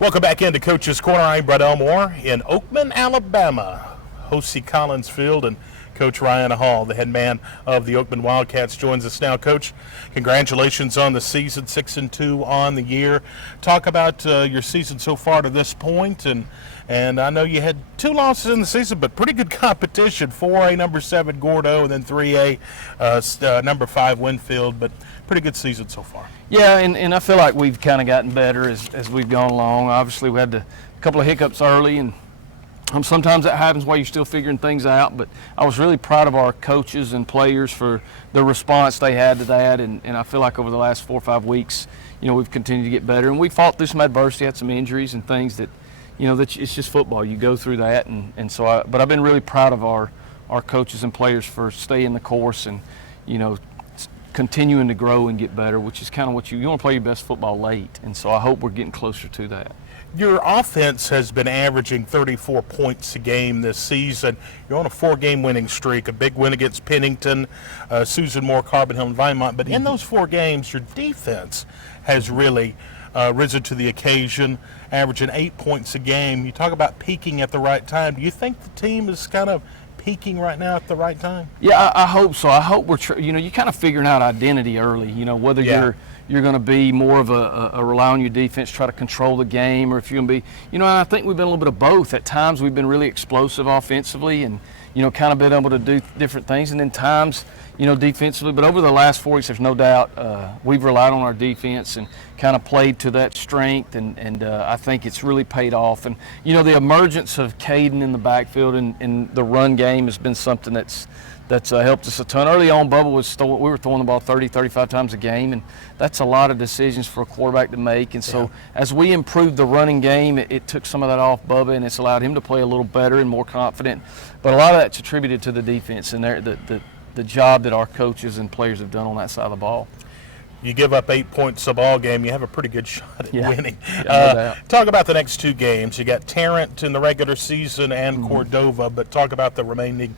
Welcome back into Coach's Corner. I'm Brett Elmore in Oakman, Alabama, Hosea Collins Field, and Coach Ryan Hall, the head man of the Oakman Wildcats, joins us now. Coach, congratulations on the season, 6-2 on the year. Talk about your season so far to this point, and I know you had 2 losses in the season, but pretty good competition. 4A number 7 Gordo, and then 3A number 5 Winfield, but pretty good season so far. Yeah, and I feel like we've kind of gotten better as we've gone along. Obviously, we had a couple of hiccups early, and sometimes that happens while you're still figuring things out. But I was really proud of our coaches and players for the response they had to that, and I feel like over the last 4 or 5 weeks, we've continued to get better. And we fought through some adversity, had some injuries and things that, that it's just football. You go through that, and so but I've been really proud of our coaches and players for staying the course and, continuing to grow and get better, which is kind of what you want to play your best football late, and so I hope we're getting closer to that. Your offense has been averaging 34 points a game this season. You're on a 4-game winning streak, a big win against Pennington, Susan Moore, Carbon Hill, and Vinemont. But in those 4 games, your defense has really risen to the occasion, averaging 8 points a game. You talk about peaking at the right time. Do you think the team is kind of peaking right now at the right time? Yeah, I hope so. I hope we're, you're kind of figuring out identity early, whether you're going to be more of a rely on your defense, try to control the game, or if you're going to be, and I think we've been a little bit of both. At times we've been really explosive offensively and, kind of been able to do different things, and then times, defensively. But over the last 4 weeks, there's no doubt we've relied on our defense and kind of played to that strength, and I think it's really paid off. And, the emergence of Caden in the backfield and the run game has been something that's helped us a ton. Early on, Bubba we were throwing the ball 30, 35 times a game, and that's a lot of decisions for a quarterback to make. And so as we improved the running game, it took some of that off Bubba, and it's allowed him to play a little better and more confident. But a lot of that's attributed to the defense and the job that our coaches and players have done on that side of the ball. You give up 8 points a ball game, you have a pretty good shot at winning. Yeah, no doubt. Talk about the next 2 games. You got Tarrant in the regular season and Cordova, but talk about the remaining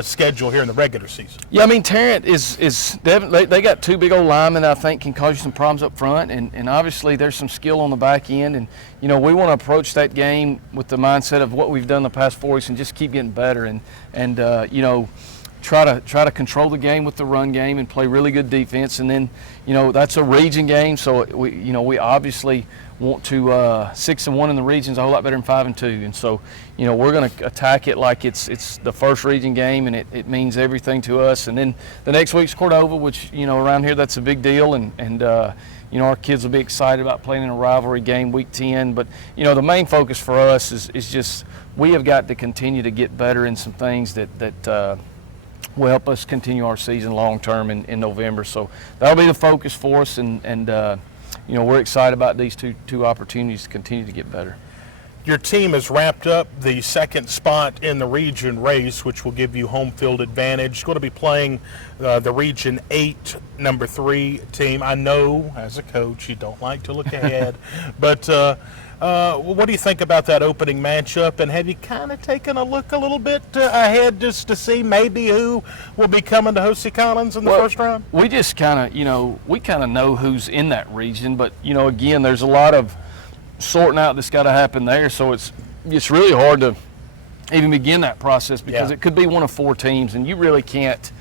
schedule here in the regular season. Yeah, Tarrant they got 2 big old linemen that I think can cause you some problems up front, and obviously there's some skill on the back end, and we want to approach that game with the mindset of what we've done the past 4 weeks and just keep getting better and try to control the game with the run game and play really good defense. And then, that's a region game, so we obviously want to 6-1 in the region's a whole lot better than 5-2. And so, we're going to attack it like it's the first region game, and it means everything to us. And then the next week's Cordova, which around here that's a big deal, and our kids will be excited about playing in a rivalry game week 10. But the main focus for us is just we have got to continue to get better in some things that will help us continue our season long term in November. So that'll be the focus for us, and we're excited about these two opportunities to continue to get better. Your team has wrapped up the 2nd spot in the region race, which will give you home field advantage. Going to be playing the Region 8 number 3 team. I know as a coach you don't like to look ahead, but what do you think about that opening matchup? And have you kind of taken a look a little bit ahead just to see maybe who will be coming to Hosea Collins in the first round? We just kind of know who's in that region, but again, there's a lot of sorting out that's got to happen there, so it's really hard to even begin that process because it could be one of 4 teams, and you really can't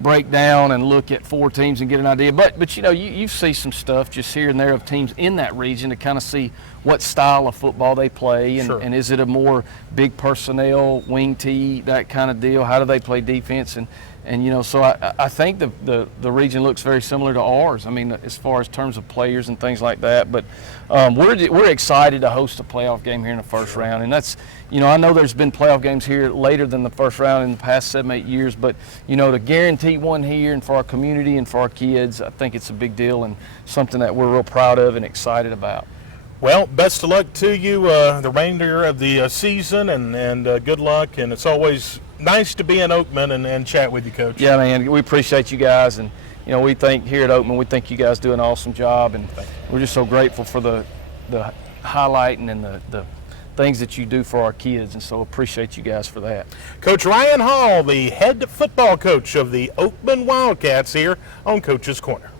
break down and look at 4 teams and get an idea. But you see some stuff just here and there of teams in that region to kind of see what style of football they play, and is it a more big personnel, wing tee, that kind of deal? How do they play defense? And so I think the region looks very similar to ours. As far as terms of players and things like that. But we're excited to host a playoff game here in the first round, and that's I know there's been playoff games here later than the first round in the past 7-8 years, but to guarantee one here and for our community and for our kids, I think it's a big deal and something that we're real proud of and excited about. Well, best of luck to you the remainder of the season, and good luck. And it's always nice to be in Oakman and chat with you, Coach. Yeah, man, we appreciate you guys, and we think here at Oakman, we think you guys do an awesome job, and we're just so grateful for the highlighting and the things that you do for our kids, and so appreciate you guys for that. Coach Ryan Hall, the head football coach of the Oakman Wildcats, here on Coach's Corner.